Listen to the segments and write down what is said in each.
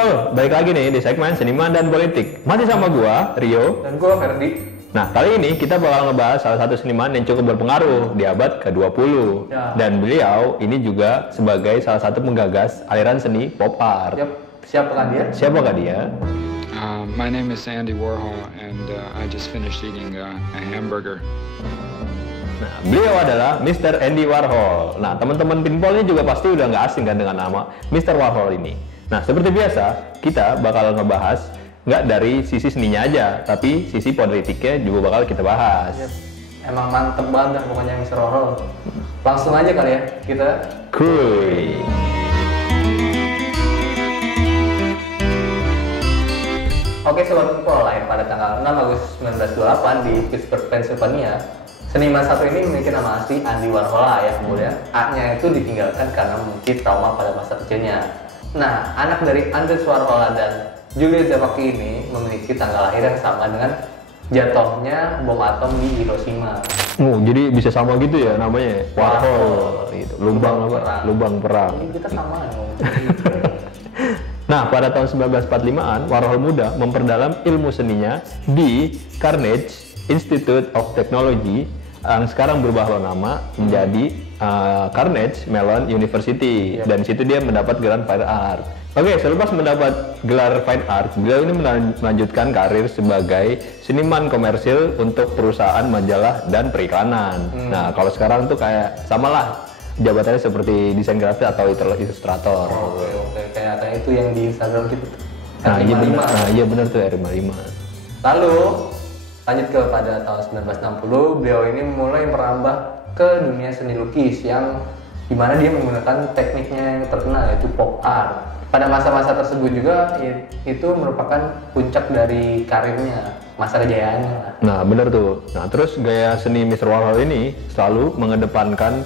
People, balik lagi nih di segmen Seniman dan Politik. Masih sama gua, Rio. Dan gue Ferdi. Nah, kali ini kita bakal ngebahas salah satu seniman yang cukup berpengaruh di abad ke-20. Ya. Dan beliau ini juga sebagai salah satu penggagas aliran seni pop art. Yap, siapakah dia? Siapakah dia? My name is Andy Warhol, and I just finished eating a hamburger. Nah, beliau adalah Mr. Andy Warhol. Nah, teman-teman Pinball ini juga pasti udah nggak asing kan dengan nama Mr. Warhol ini. Nah, seperti biasa, kita bakal ngebahas nggak dari sisi seninya aja, tapi sisi politiknya juga bakal kita bahas. Yap. Emang mantep banget dah pokoknya Mr. Warhol. Langsung aja kali ya kita. Kuy. Oke, Sobat Pinball, lahir pada tanggal 6 Agustus 1928 di Pittsburgh, Pennsylvania. Seniman satu ini memiliki nama asli Andy Warhol ya, kemudian A-nya itu ditinggalkan karena mungkin trauma pada masa kecilnya. Nah, anak dari Andreas Warhol dan Julia Zawacki ini memiliki tanggal lahir yang sama dengan jatuhnya bom atom di Hiroshima. Jadi bisa sama gitu ya namanya, Warhol, gitu. Lubang perang. Ini kita sama dong. Nah, pada tahun 1945-an, Warhol muda memperdalam ilmu seninya di Carnegie Institute of Technology yang sekarang berubah nama menjadi Carnegie Mellon University. Dan situ dia mendapat gelar Fine Art. Oke, selepas mendapat gelar Fine Art, beliau ini melanjutkan karir sebagai seniman komersil untuk perusahaan majalah dan periklanan. Nah, kalau sekarang tuh kayak samalah jabatannya seperti desain grafis atau ilustrator. Oke, kayak itu yang di Instagram gitu. Iya benar tuh R55. Lalu lanjut ke pada tahun 1960, beliau ini mulai merambah ke dunia seni lukis yang dimana dia menggunakan tekniknya yang terkenal yaitu pop art. Pada masa-masa tersebut juga itu merupakan puncak dari karirnya, masa kejayaannya lah. Nah benar tuh. Nah terus gaya seni Mr. Warhol ini selalu mengedepankan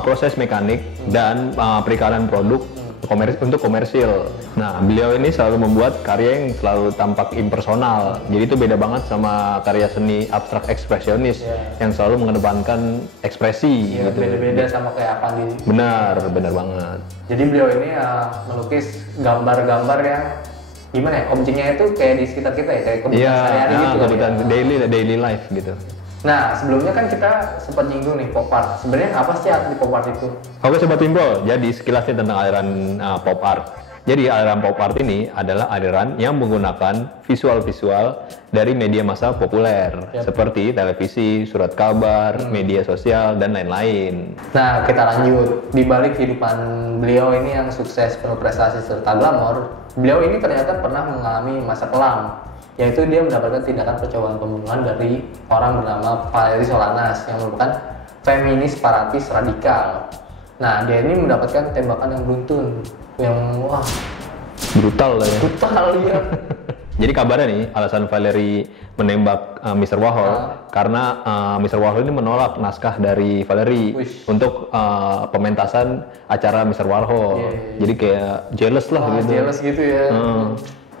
proses mekanik dan periklanan produk untuk komersil. Nah, beliau ini selalu membuat karya yang selalu tampak impersonal. Jadi itu beda banget sama karya seni abstrak ekspresionis yang selalu mengedepankan ekspresi. Iya, gitu. Beda-beda sama kayak apa nih. Benar banget. Jadi beliau ini melukis gambar-gambar yang gimana ya? Objeknya itu kayak di sekitar kita ya, kayak kebutuhan sehari-hari gitu. Kebutuhan daily life gitu. Nah, sebelumnya kan kita sempat nyinggung nih pop art. Sebenarnya apa sih arti pop art itu? Oke Sobat Pinball, jadi sekilasnya tentang aliran pop art. Jadi aliran pop art ini adalah aliran yang menggunakan visual-visual dari media massa populer seperti televisi, surat kabar, media sosial, dan lain-lain. Nah, kita lanjut. Di balik kehidupan beliau ini yang sukses, penuh prestasi, serta glamor, beliau ini ternyata pernah mengalami masa kelam, yaitu dia mendapatkan tindakan percobaan pembunuhan dari orang bernama Valery Solanas yang merupakan feminis separatis radikal. Nah, dia ini mendapatkan tembakan yang beruntun, yang wah Brutal lah ya. brutal ya. Jadi kabarnya nih, alasan Valery menembak Mr. Warhol karena Mr. Warhol ini menolak naskah dari Valery untuk pementasan acara Mr. Warhol. Jadi kayak jealous lah gitu. Jealous gitu ya.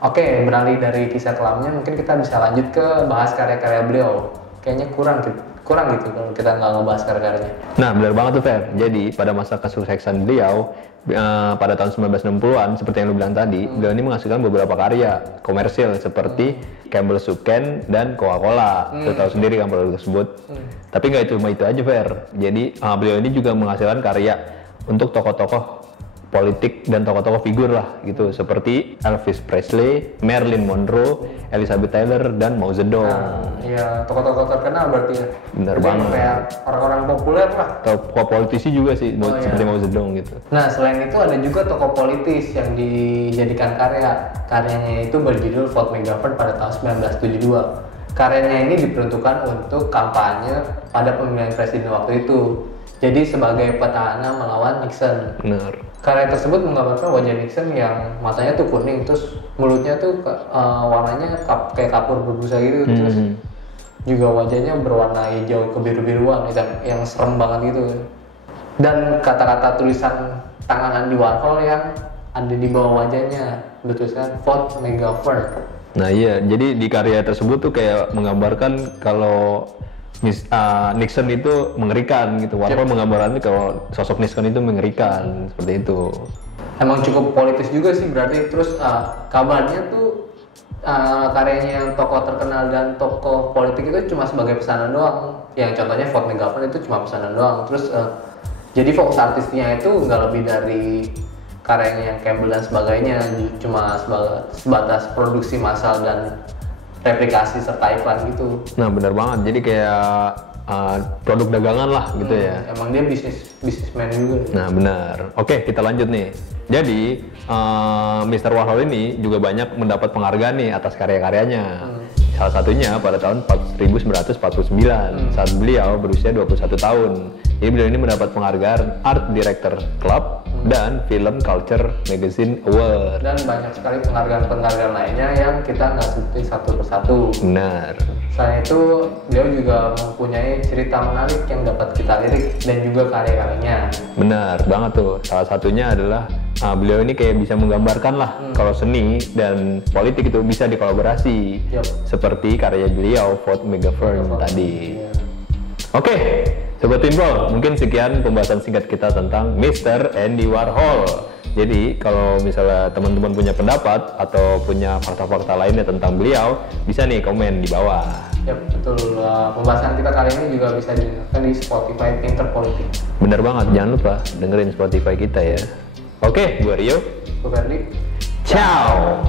Oke, beralih dari kisah kelamnya, mungkin kita bisa lanjut ke bahas karya-karya beliau. Kayaknya kurang gitu kalau kita nggak ngebahas karya-karyanya. Nah, benar banget tuh Fer. Jadi pada masa kesuksesan beliau pada tahun 1960-an, seperti yang lu bilang tadi, beliau ini menghasilkan beberapa karya komersil seperti Campbell Soup Can dan Coca-Cola. Lu tahu sendiri kan produk tersebut. Tapi nggak cuma itu aja Fer. Jadi beliau ini juga menghasilkan karya untuk tokoh-tokoh politik dan tokoh-tokoh figur lah gitu, seperti Elvis Presley, Marilyn Monroe, Elizabeth Taylor, dan Mao Zedong. Iya, tokoh-tokoh terkenal berarti ya. Bener Jadi banget. Kayak orang-orang populer lah. Tokoh politisi juga sih, seperti Mao Zedong gitu. Nah, selain itu ada juga tokoh politis yang dijadikan karya. Karyanya itu berjudul Fort McGovern pada tahun 1972. Karyanya ini diperuntukkan untuk kampanye pada pemilihan presiden waktu itu. Jadi sebagai petahana melawan Nixon. Bener. Karya tersebut menggambarkan wajah Nixon yang matanya tuh kuning, terus mulutnya tuh warnanya kayak kapur berbusa gitu, terus juga wajahnya berwarna hijau kebiru-biruan yang serem banget gitu. Dan kata-kata tulisan tangan Andy Warhol yang ada di bawah wajahnya bertuliskan Fort McGovern. Nah iya, jadi di karya tersebut tuh kayak menggambarkan kalau Nixon itu mengerikan gitu. Warhol menggambarkan kalau sosok Nixon itu mengerikan seperti itu. emang cukup politis juga sih berarti. Terus kabarnya tuh karyanya yang tokoh terkenal dan tokoh politik itu cuma sebagai pesanan doang. Yang contohnya Ford Megaphone itu cuma pesanan doang. Terus jadi fokus artisnya itu nggak lebih dari karyanya yang Campbell dan sebagainya, cuma sebatas produksi massal dan replikasi serta iklan gitu. Nah benar banget, jadi kayak produk dagangan lah gitu ya. Emang dia bisnismen juga. Nah benar. Oke, kita lanjut nih. Jadi Mr. Warhol ini juga banyak mendapat penghargaan nih atas karya-karyanya. Salah satunya pada tahun 1949 saat beliau berusia 21 tahun. Jadi beliau ini mendapat penghargaan Art Director Club dan Film Culture Magazine Award. Dan banyak sekali penghargaan-penghargaan lainnya yang kita nggak sebutin satu persatu. Benar. Selain itu, beliau juga mempunyai cerita menarik yang dapat kita lirik dan juga karya-karyanya. Benar banget tuh. Salah satunya adalah beliau ini kayak bisa menggambarkan lah kalau seni dan politik itu bisa dikolaborasi. Seperti karya beliau Ford Megaphone tadi. Oke, Sobat Timbol, mungkin sekian pembahasan singkat kita tentang Mr. Andy Warhol. Jadi kalau misalnya teman-teman punya pendapat atau punya fakta-fakta lainnya tentang beliau, bisa nih komen di bawah. Ya betul, pembahasan kita kali ini juga bisa didengarkan di Spotify Pinter Politik. Bener banget, jangan lupa dengerin Spotify kita ya. Oke, gue Rio. Gue Ferdi. Ciao.